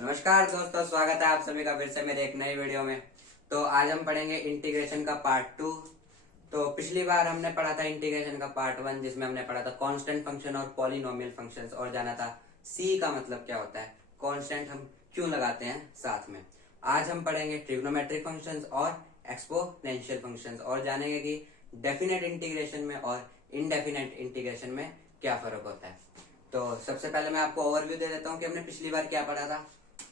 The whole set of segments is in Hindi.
तो नमस्कार दोस्तों, स्वागत है आप सभी का फिर से मेरे एक नई वीडियो में। तो आज हम पढ़ेंगे इंटीग्रेशन का पार्ट 2। तो पिछली बार हमने पढ़ा था इंटीग्रेशन का पार्ट 1, जिसमें हमने पढ़ा था कांस्टेंट फंक्शन और पॉलिनोमियल फंक्शंस और जाना था सी का मतलब क्या होता है, कांस्टेंट हम क्यों लगाते हैं साथ में। आज हम पढ़ेंगे ट्रिग्नोमेट्रिक फंक्शंस और एक्सपोनेंशियल फंक्शंस और जानेंगे कि डेफिनेट इंटीग्रेशन में और इनडेफिनेट इंटीग्रेशन में क्या फर्क होता है। तो सबसे पहले मैं आपको ओवरव्यू दे देता हूँ कि हमने पिछली बार क्या पढ़ा था।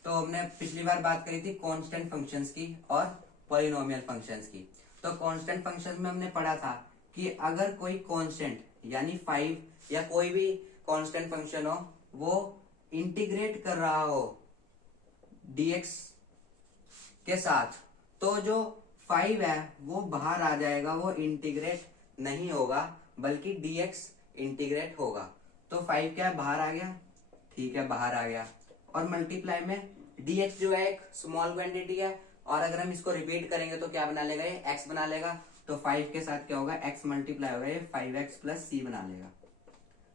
तो हमने पिछली बार बात करी थी कांस्टेंट फंक्शंस की और पॉलिनोमियल फंक्शंस की। तो कांस्टेंट फंक्शंस में हमने पढ़ा था कि अगर कोई कांस्टेंट यानी 5 या कोई भी कांस्टेंट फंक्शन हो, वो इंटीग्रेट कर रहा हो dx के साथ, तो जो 5 है वो बाहर आ जाएगा, वो इंटीग्रेट नहीं होगा बल्कि dx इंटीग्रेट होगा। तो 5 क्या बाहर आ गया, ठीक है बाहर आ गया, और मल्टीप्लाई में dx जो है एक स्मॉल क्वांटिटी है, और अगर हम इसको रिपीट करेंगे तो क्या बना लेगा, ये x बना लेगा। तो 5 के साथ क्या होगा, x मल्टीप्लाई होगा, ये 5x प्लस c बना लेगा।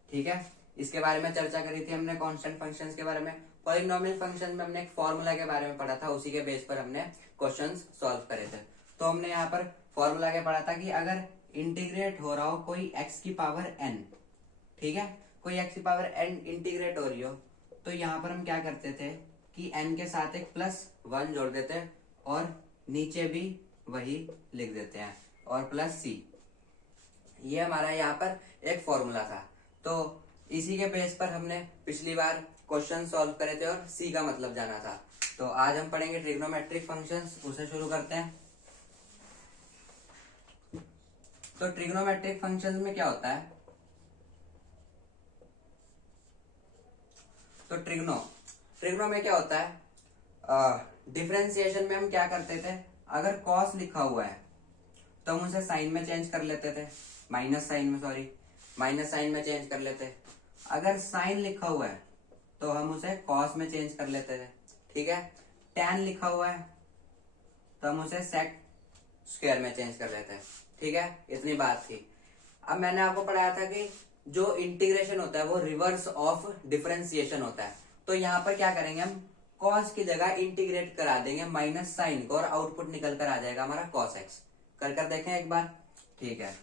ठीक है, इसके बारे में चर्चा करी थी हमने कांस्टेंट फंक्शंस के बारे में। पॉलिनोमियल फंक्शन में हमने एक फॉर्मूला के बारे में पढ़ा था, उसी के बेस पर हमने क्वेश्चंस सॉल्व करे थे। तो हमने यहाँ पर फॉर्मूला के पढ़ा था कि अगर इंटीग्रेट हो रहा हो कोई x की पावर n, ठीक है, कोई x की पावर n इंटीग्रेट हो रही हो, तो यहाँ पर हम क्या करते थे कि n के साथ एक +1 जोड़ देते हैं और नीचे भी वही लिख देते हैं और प्लस c। ये हमारा यहाँ पर एक फॉर्मूला था। तो इसी के बेस पर हमने पिछली बार क्वेश्चन सॉल्व करे थे और c का मतलब जाना था। तो आज हम पढ़ेंगे ट्रिग्नोमेट्रिक फंक्शंस, उसे शुरू करते हैं। तो ट्रिग्नोमेट्रिक फंक्शंस में क्या होता है, तो ट्रिग्नो में क्या होता है, डिफरेंशिएशन में हम क्या करते थे, अगर कॉस लिखा हुआ है तो हम उसे साइन में चेंज कर लेते थे, माइनस साइन में चेंज कर लेते। अगर साइन लिखा हुआ है तो हम उसे कॉस में चेंज कर लेते थे, ठीक है। tan लिखा हुआ है तो हम उसे सेक स्क्वायर में चेंज कर लेते हैं, ठीक है। इतनी बात थी। अब मैंने आपको पढ़ाया था कि जो इंटीग्रेशन होता है वो रिवर्स ऑफ डिफरेंशिएशन होता है। तो यहाँ पर क्या करेंगे, हम कॉस की जगह इंटीग्रेट करा देंगे माइनस साइन को, और आउटपुट निकल कर आ जाएगा हमारा cos x। कर देखें एक बार, ठीक है।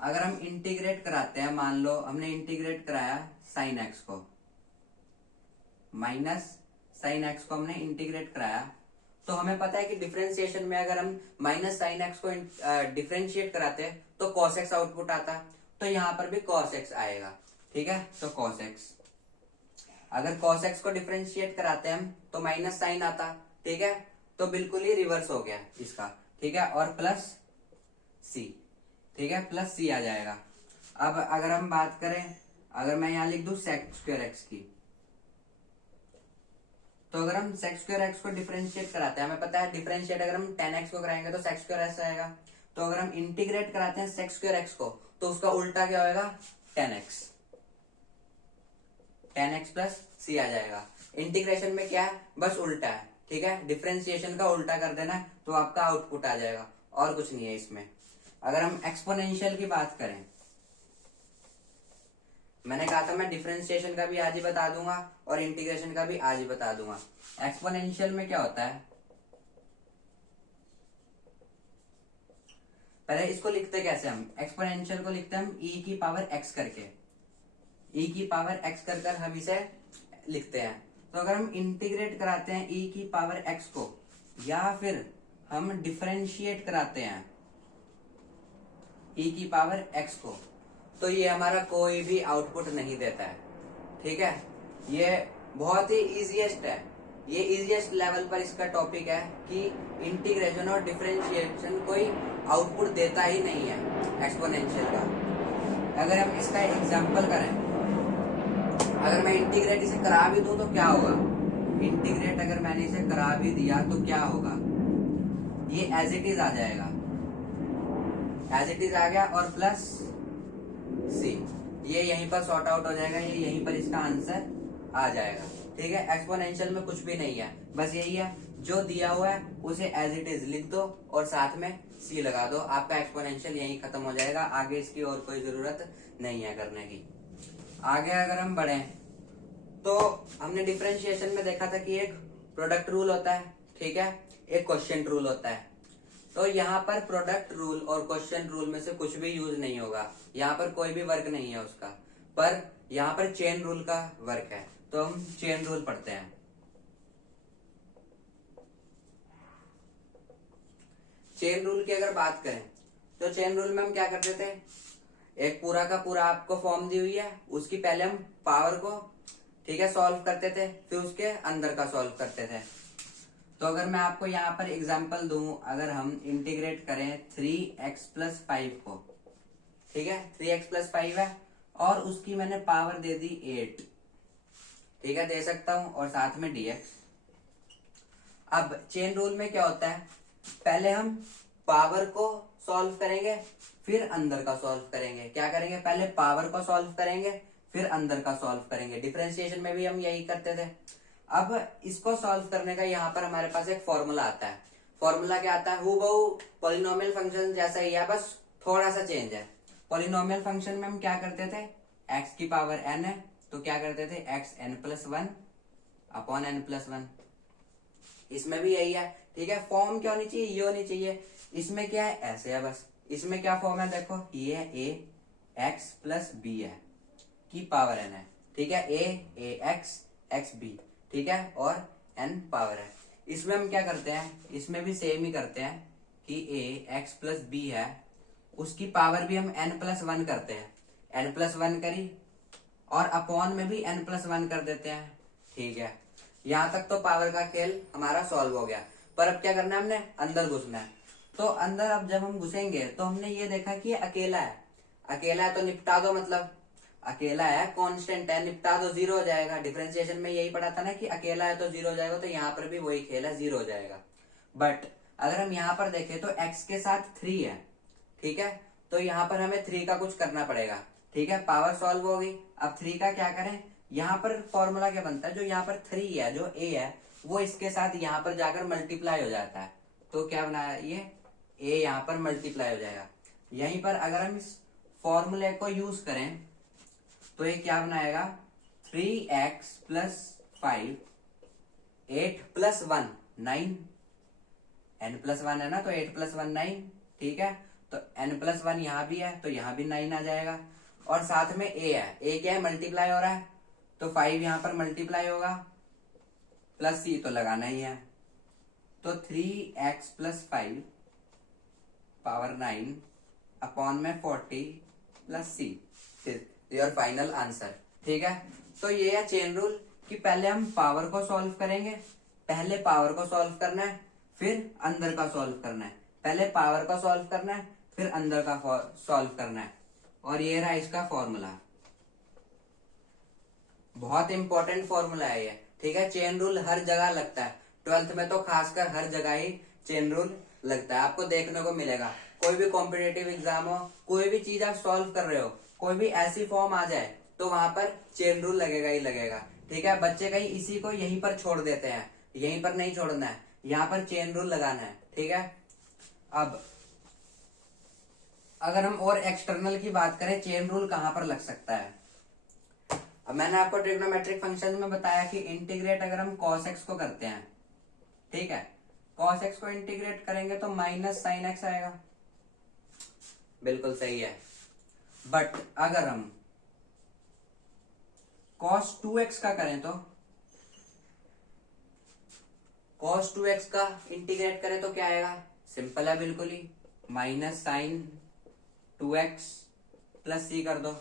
अगर हम इंटीग्रेट कराते हैं, मान लो हमने इंटीग्रेट कराया साइन x को, माइनस साइन x को हमने इंटीग्रेट कराया, तो हमें पता है कि डिफरेंशिएशन में अगर हम माइनस साइन x को डिफरेंशिएट कराते हैं तो cos x आउटपुट आता। तो यहाँ पर भी cos x आएगा, ठीक है। तो cos x, अगर cos x को डिफरेंशिएट कराते हैं हम तो माइनस साइन आता, ठीक है। तो बिल्कुल ही रिवर्स हो गया इसका, ठीक है, और प्लस c, ठीक है, प्लस c आ जाएगा। अब अगर हम बात करें, अगर मैं यहाँ लिख दूं sec स्क्वायर x की, तो अगर हम sec स्क्वायर x को डिफरेंशिएट कराते हैं, हमें पता है डिफरेंशिएट अगर हम tan x को कराएंगे तो sec स्क्वायर x आएगा। तो अगर हम इंटीग्रेट कराते हैं sec स्क्वायर x को, तो उसका उल्टा क्या होगा, tan x प्लस c आ जाएगा। इंटीग्रेशन में क्या है, बस उल्टा है, ठीक है, डिफरेंशिएशन का उल्टा कर देना है तो आपका आउटपुट आ जाएगा, और कुछ नहीं है इसमें। अगर हम एक्सपोनेंशियल की बात करें, मैंने कहा था मैं डिफरेंशिएशन का भी आज ही बता दूंगा और इंटीग्रेशन का भी आज ही बता दूंगा। एक्सपोनेंशियल में क्या होता है, पहले इसको लिखते कैसे, हम एक्सपोनेंशियल को लिखते हैं हम e की पावर x करके, e की पावर x कर हम इसे लिखते हैं। तो अगर हम इंटीग्रेट कराते हैं e की पावर x को, या फिर हम डिफरेंशिएट कराते हैं e की पावर x को, तो ये हमारा कोई भी आउटपुट नहीं देता है, ठीक है। ये बहुत ही इजीएस्ट है, ये इजीएस्ट लेवल पर इसका टॉपिक है कि इंटीग्रेशन और डिफरेंशिएशन कोई आउटपुट देता ही नहीं है एक्सपोनेंशियल का। अगर हम इसका एग्जांपल करें, अगर मैं इंटीग्रेट इसे करा भी दूं तो क्या होगा, इंटीग्रेट अगर मैंने इसे करा भी दिया तो क्या होगा, ये एज इट इज आ जाएगा, एज इट इज आ गया, और प्लस सी, ये यहीं पर सॉर्ट आउट हो जाएगा, ये यहीं पर इसका आंसर आ जाएगा, ठीक है। एक्सपोनेंशियल में कुछ भी नहीं है, बस यही है जो दिया हुआ है उसे एज इट इज लिख दो और साथ में सी लगा दो, आपका एक्सपोनेंशियल यहीं खत्म हो जाएगा, आगे इसकी और कोई जरूरत नहीं है करने की। आगे अगर हम बढ़े तो हमने डिफरेंशिएशन में देखा था कि एक प्रोडक्ट रूल होता है, ठीक है, एक क्वेश्चन रूल होता है। तो यहाँ पर प्रोडक्ट रूल और क्वेश्चन रूल में से कुछ भी यूज नहीं होगा, यहाँ पर कोई भी वर्क नहीं है उसका, पर यहाँ पर चेन रूल का वर्क है। तो हम चेन रूल पढ़ते हैं। चेन रूल की अगर बात करें तो चेन रूल में हम क्या करते थे, एक पूरा का पूरा आपको फॉर्म दी हुई है, उसकी पहले हम पावर को, ठीक है, सॉल्व करते थे, फिर उसके अंदर का सॉल्व करते थे। तो अगर मैं आपको यहाँ पर एग्जांपल दूं, अगर हम इंटीग्रेट करें 3x+5 को, ठीक है, 3x+5 है और उसकी मैंने पावर दे दी 8, ठीक है, दे सकता हूं, और साथ में dx। अब चेन रूल में क्या होता है, पहले हम पावर को सॉल्व करेंगे फिर अंदर का सॉल्व करेंगे। क्या करेंगे, पहले पावर को सॉल्व करेंगे फिर अंदर का सॉल्व करेंगे। डिफरेंशिएशन में भी हम यही करते थे। अब इसको सॉल्व करने का यहाँ पर हमारे पास एक फॉर्मूला आता है। फॉर्मूला क्या आता है, हूबहू पॉलिनोमियल फंक्शन जैसा ही है, बस थोड़ा सा चेंज है। पॉलिनोमियल फंक्शन में हम क्या करते थे, x की पावर n है तो क्या करते थे, xn+1 अपॉन n+1। इसमें भी यही है, ठीक है। फॉर्म क्या होनी चाहिए, ये होनी चाहिए। इसमें क्या है, ऐसे है बस। इसमें क्या फॉर्म है, देखो ये a x+b है की पावर n है, ठीक है, a x b, ठीक है, और n पावर है। इसमें हम क्या करते हैं, इसमें भी सेम ही करते हैं कि a x+b है, उसकी पावर भी हम n+1 करते हैं, n+1 करी, और अपॉन में भी n+1 कर देते हैं, ठीक है। यहां तक तो पावर का खेल हमारा सॉल्व हो गया। पर अब क्या करना है, हमने अंदर घुसना है। तो अंदर अब जब हम घुसेंगे तो हमने ये देखा कि ये अकेला है। अकेला है तो निपटा दो, मतलब अकेला है, कांस्टेंट है, निपटा दो, 0 हो जाएगा। डिफरेंशिएशन में यही पढ़ा था ना कि अकेला है तो 0 हो जाएगा, तो यहाँ पर भी वही खेल है, 0 हो जाएगा। बट अगर हम यहाँ पर देखें तो x के साथ 3 है, ठीक है, तो यहाँ पर हमें 3 का कुछ करना पड़ेगा, ठीक है। पावर सॉल्व हो गई। अब 3 का क्या करें, यहाँ पर फॉर्मूला क्या बनता है, जो यहाँ पर 3 है, जो a है, वो इसके साथ यहाँ पर जाकर मल्टीप्लाई हो जाता है। तो क्या बनाया, ये a यहाँ पर मल्टीप्लाई हो जाएगा। यहीं पर अगर हम इस फॉर्मूले को यूज करें तो ये क्या बनाएगा, 3x+5 8+1 9, n+1 है ना, तो 8+1 9, ठीक है। तो n+1 यहाँ भी है तो यहाँ भी 9 आ जाएगा, और साथ में a है, a क्या है, मल्टीप्लाई हो रहा है, तो 5 यहाँ पर मल्टीप्लाई होगा, प्लस c तो लगाना ही है। तो 3x+5 पावर 9 अपॉन में 40 plus c, your final answer, ठीक है। तो ये है चेन रूल कि पहले हम पावर को सॉल्व करेंगे, पहले पावर को सॉल्व करना है फिर अंदर का सॉल्व करना है, पहले पावर को सॉल्व करना है फिर अंदर का सॉल्व करना है। और ये रहा इसका फॉर्मूला, बहुत इंपॉर्टेंट फॉर्मूला है ये, ठीक है। चेन रूल हर जगह लगता है, 12th में तो खासकर हर जगह ही चेन रूल लगता है, आपको देखने को मिलेगा। कोई भी कॉम्पिटेटिव एग्जाम हो, कोई भी चीज आप सॉल्व कर रहे हो, कोई भी ऐसी फॉर्म आ जाए तो वहां पर चेन रूल लगेगा ही लगेगा, ठीक है। बच्चे कहीं इसी को यहीं पर छोड़ देते हैं, यहीं पर नहीं छोड़ना है, यहाँ पर चेन रूल लगाना है, ठीक है। अब अगर हम और एक्सटर्नल की बात करें, चेन रूल कहां पर लग सकता है। अब मैंने आपको ट्रिग्नोमेट्रिक फंक्शन में बताया कि इंटीग्रेट अगर हम cos x को करते हैं, ठीक है, cos x को इंटीग्रेट करेंगे तो माइनस साइन x आएगा, बिल्कुल सही है। बट अगर हम cos 2x का करें तो cos 2x का इंटीग्रेट करें तो क्या आएगा, सिंपल है बिल्कुल ही, माइनस साइन 2x प्लस c कर दो,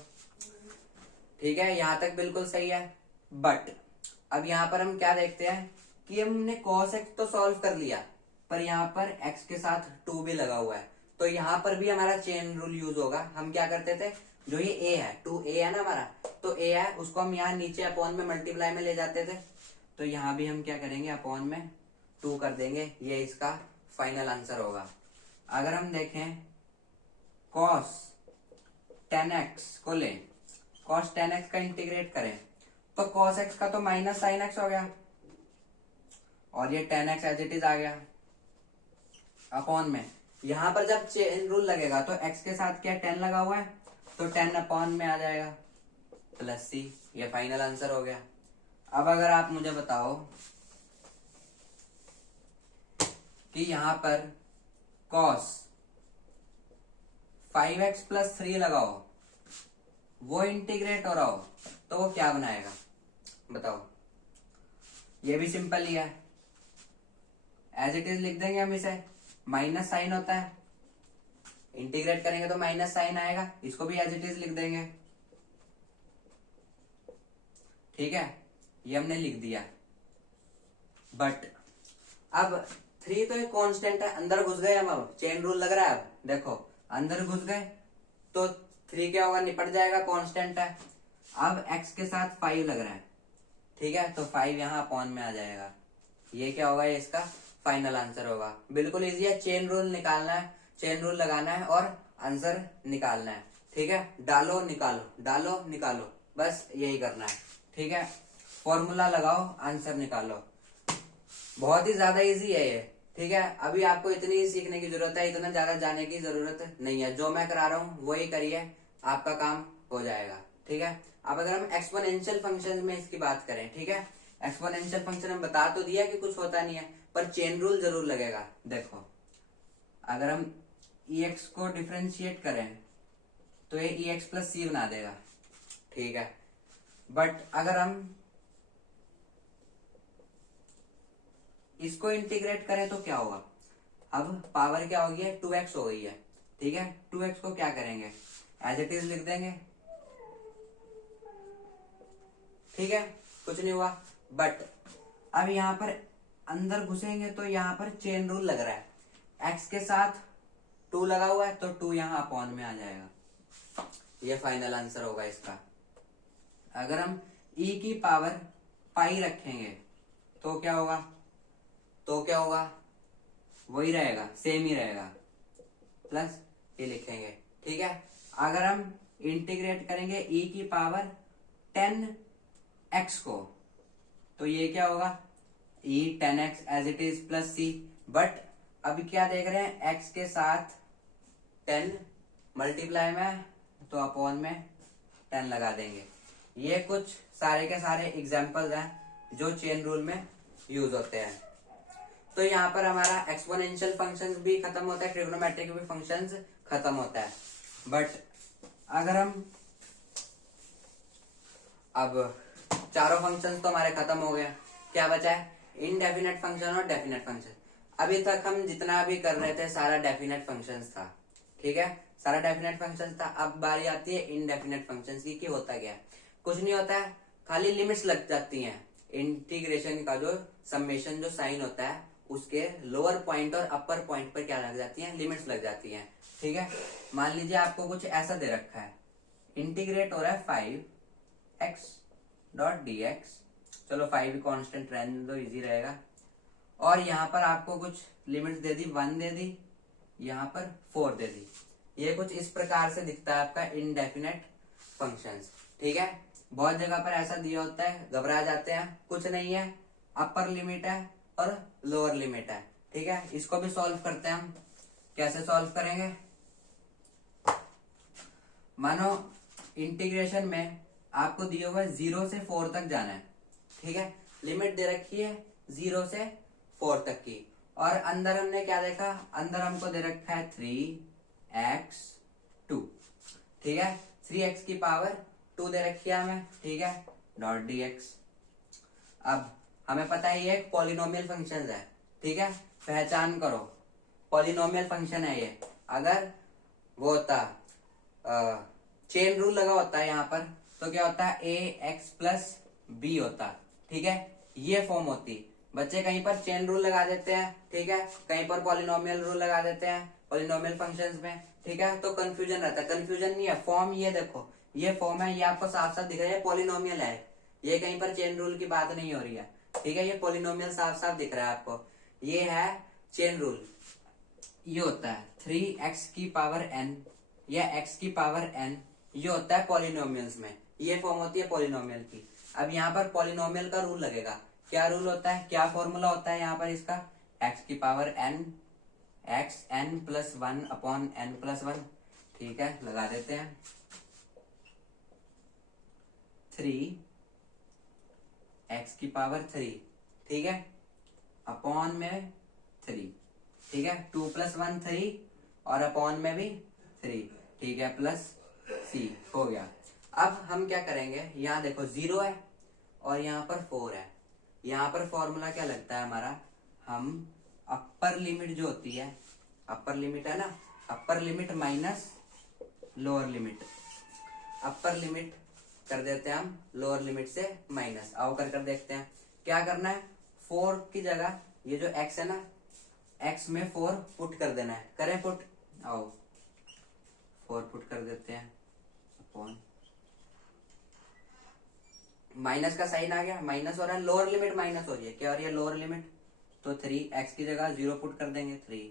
ठीक है, यहां तक बिल्कुल सही है। बट अब यहां पर हम क्या देखते हैं कि हमने cos x तो सॉल्व कर लिया, पर यहाँ पर x के साथ 2 भी लगा हुआ है, तो यहाँ पर भी हमारा चेन रूल यूज होगा। हम क्या करते थे, जो ये a है, 2a है ना हमारा, तो a है उसको हम यहाँ नीचे अपॉन में मल्टीप्लाई में ले जाते थे, तो यहाँ भी हम क्या करेंगे, अपॉन में 2 कर देंगे, ये इसका फाइनल आंसर होगा। अगर हम देखें cos 10x को ले, cos 10x का इंटीग्रेट करें तो cos x का तो माइनस साइन x हो गया, और ये 10x एज इट इज आ गया, अपॉन में यहां पर जब चेन रूल लगेगा तो x के साथ क्या 10 लगा हुआ है, तो 10 अपॉन में आ जाएगा प्लस c, ये फाइनल आंसर हो गया। अब अगर आप मुझे बताओ कि यहां पर cos 5x प्लस 3 लगाओ, वो इंटीग्रेट हो रहा हो, तो वो क्या बनाएगा बताओ। ये भी सिंपल ही है, एज इट इज लिख देंगे हम इसे। माइनस साइन होता है, इंटीग्रेट करेंगे तो माइनस साइन आएगा, इसको भी एज इट इज लिख देंगे। ठीक है, ये हमने लिख दिया। बट अब 3 तो एक कांस्टेंट है, अंदर घुस गए हम, अब चेन रूल लग रहा है। अब देखो अंदर घुस गए तो 3 क्या होगा, निपट जाएगा, कांस्टेंट है। अब x के साथ 5 लग रहा है, ठीक है, तो 5 यहाँ अपॉन में आ जाएगा। ये क्या होगा, ये इसका फाइनल आंसर होगा। बिल्कुल इजी है, चेन रूल निकालना है, चेन रूल लगाना है और आंसर निकालना है। ठीक है, डालो निकालो, डालो निकालो, बस यही करना है। ठीक है, फॉर्मूला लगाओ, आंसर निकालो। बहुत ही ज्यादा इजी है ये। ठीक है, अभी आपको इतनी ही सीखने की जरूरत है, इतना ज्यादा जाने की जरूरत नहीं है। जो मैं करा रहा हूँ वही करिए, आपका काम हो जाएगा। ठीक है, अब अगर हम एक्सपोनेंशियल फंक्शन में इसकी बात करें, ठीक है, एक्सपोनेंशियल फंक्शन हम बता तो दिया कि कुछ होता नहीं है, पर चेन रूल जरूर लगेगा। देखो अगर हम ex को डिफ्रेंशिएट करें तो ये ex प्लस सी बना देगा। ठीक है, बट अगर हम इसको इंटीग्रेट करें तो क्या होगा, अब पावर क्या होगी है, 2x हो गई है। ठीक है, 2x को क्या करेंगे, एज इट इज लिख देंगे। ठीक है, कुछ नहीं हुआ। बट अब यहां पर अंदर घुसेंगे तो यहां पर चेन रूल लग रहा है, x के साथ 2 लगा हुआ है तो 2 यहां अपॉन में आ जाएगा। ये फाइनल आंसर होगा इसका। अगर हम e की पावर पाई रखेंगे तो क्या होगा, तो क्या होगा, वही रहेगा, सेम ही रहेगा, प्लस ये लिखेंगे। ठीक है, अगर हम इंटीग्रेट करेंगे e की पावर 10x को तो ये क्या होगा, e 10x as it is plus c। But अभी क्या देख रहे हैं, x के साथ 10 मल्टीप्लाई में तो अपॉन में 10 लगा देंगे। ये कुछ सारे के सारे एग्जाम्पल्स हैं जो चेन रूल में यूज होते हैं। तो यहाँ पर हमारा एक्सपोनेंशियल फंक्शंस भी खत्म होता है, ट्रिग्नोमेट्रिक भी फंक्शंस खत्म होता है। बट अगर हम अब चारों फंक्शंस तो हमारे खत्म हो गए, क्या बचा है, इनडेफिनेट फंक्शन और डेफिनेट फंक्शन। अभी तक हम जितना भी कर रहे थे सारा डेफिनेट फंक्शंस था। ठीक है, सारा डेफिनेट फंक्शंस था। अब बारी आती है इनडेफिनेट फंक्शंस की, कि होता क्या है, कुछ नहीं होता है, खाली लिमिट्स लग जाती हैं। इंटीग्रेशन का जो समेशन जो साइन होता है उसके लोअर पॉइंट और अपर पॉइंट पर क्या लग जाती है, लिमिट्स लग जाती हैं। ठीक है, मान लीजिए आपको कुछ ऐसा दे रखा है, इंटीग्रेट हो रहा है 5x डॉट dx, चलो 5 कांस्टेंट रहने दो, इजी रहेगा। और यहाँ पर आपको कुछ लिमिट्स दे दी, 1 दे दी, यहाँ पर 4 दे दी। ये कुछ इस प्रकार से दिखता है आपका इनडेफिनेट फंक्शंस। ठीक है, बहुत जगह पर ऐसा दिया होता है, घबरा जाते हैं, कुछ नहीं है, अपर लिमिट है और लोअर लिमिट है। ठीक है, इसको भी सॉल्व करते हैं हम। कैसे सॉल्व करेंगे, मानो इंटीग्रेशन में आपको दिया हुआ है 0 से 4 तक जाना है। ठीक है, लिमिट दे रखी है 0 से 4 तक की, और अंदर हमने क्या देखा, अंदर हमको दे रखा है 3x2। ठीक है, 3x की पावर 2 दे रखी है हमें। ठीक है, डॉट dx। अब हमें पता है ये एक पॉलिनोमियल फंक्शन है। ठीक है, पहचान करो, पॉलिनोमियल फंक्शन है ये। अगर वो होता चेन रूल लगा होता है यहाँ पर तो क्या होता है, ax प्लस बी होता। ठीक है, ये फॉर्म होती। बच्चे कहीं पर चेन रूल लगा देते हैं, ठीक है, कहीं पर पॉलिनोमियल रूल लगा देते हैं पॉलिनोमियल फंक्शंस में। ठीक है, तो कंफ्यूजन रहता है। कंफ्यूजन नहीं है, फॉर्म ये देखो, ये फॉर्म है, ये आपको साफ साफ दिख रहा है, पॉलिनोमियल है, ये कहीं पर चेन रूल की बात नहीं हो रही है। ठीक है, ये पॉलिनोमियल साफ साफ दिख रहा है आपको, ये है चेन रूल। ये होता है 3x की पावर n या x की पावर n, ये होता है पॉलिनोमियल्स में, ये फॉर्म होती है पॉलिनोमियल की। अब यहाँ पर पॉलिनोमियल का रूल लगेगा, क्या रूल होता है, क्या फॉर्मूला होता है यहाँ पर इसका, x की power n, x n plus 1 upon n plus 1। ठीक है, लगा देते हैं, 3 एक्स की पावर 3, ठीक है, अपॉन में 3, ठीक है, 2 + 1 3 और अपॉन में भी 3, ठीक है, प्लस सी हो गया। अब हम क्या करेंगे, यहाँ देखो 0 है और यहाँ पर 4 है। यहाँ पर फॉर्मूला क्या लगता है हमारा, हम अपर लिमिट जो होती है, अपर लिमिट है ना, upper limit minus lower limit, upper limit कर देते हैं हम, लोअर लिमिट से माइनस। आओ कर कर देखते हैं क्या करना है। 4 की जगह ये जो x है ना, x में 4 पुट कर देना है, करें पुट, आओ 4 पुट कर देते हैं, अपॉन माइनस का साइन आ गया, माइनस हो रहा है, लोअर लिमिट माइनस हो रही है, क्या हो रही है, लोअर लिमिट, तो 3, x की जगह 0 पुट कर देंगे 3।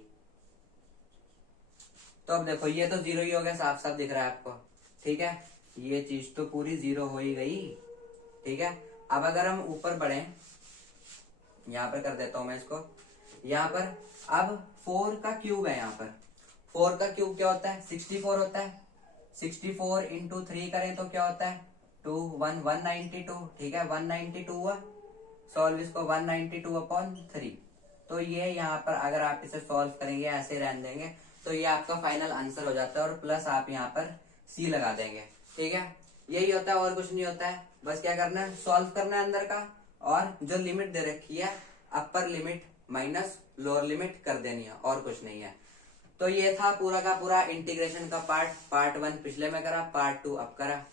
तो अब देखो ये तो 0 ही हो गया, साफ साफ दिख रहा है आपको, ठीक है, ये चीज तो पूरी 0 हो ही गई, ठीक है। अब अगर हम ऊपर बढ़े, यहाँ पर कर देता हूं मैं इसको, यहाँ पर अब 4 का क्यूब है, यहाँ पर 4 का क्यूब क्या होता है, 64 होता है, 64 इंटू 3 करें तो क्या होता है, 2 1 192, ठीक है, 192 हुआ, सॉल्व इसको 192 अपॉन 3। तो ये यहाँ पर अगर आप इसे सॉल्व करेंगे, ऐसे रहने देंगे, तो ये आपका फाइनल आंसर हो जाता है, और प्लस आप यहाँ पर सी लगा देंगे, ठीक है। यही होता है, और कुछ नहीं होता है, बस क्या करना है, सॉल्व करना है अंदर का, और जो लिमिट दे रखी है upper limit minus lower limit कर देनी है, और कुछ नहीं है। तो ये था पूरा का पूरा इंटीग्रेशन का पार्ट 1 पिछले में करा, पार्ट 2 अब करा,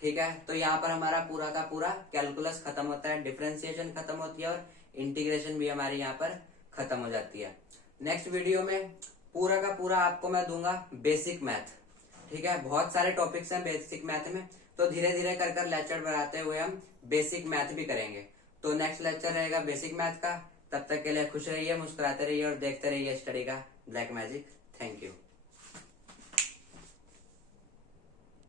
ठीक है। तो यहाँ पर हमारा पूरा का पूरा कैलकुलस खत्म होता है, डिफरेंशिएशन खत्म होती है, और इंटीग्रेशन भी हमारी यहाँ पर खत्म हो जाती है। नेक्स्ट वीडियो में पूरा का पूरा आपको मैं दूंगा बेसिक मैथ, ठीक है, बहुत सारे टॉपिक्स हैं बेसिक मैथ में, तो धीरे धीरे कर कर लेक्चर बढ़ाते हुए हम बेसिक मैथ भी करेंगे। तो नेक्स्ट लेक्चर रहेगा बेसिक मैथ का। तब तक के लिए खुश रहिए, मुस्कुराते रहिए और देखते रहिए स्टडी का ब्लैक मैजिक। Thank you.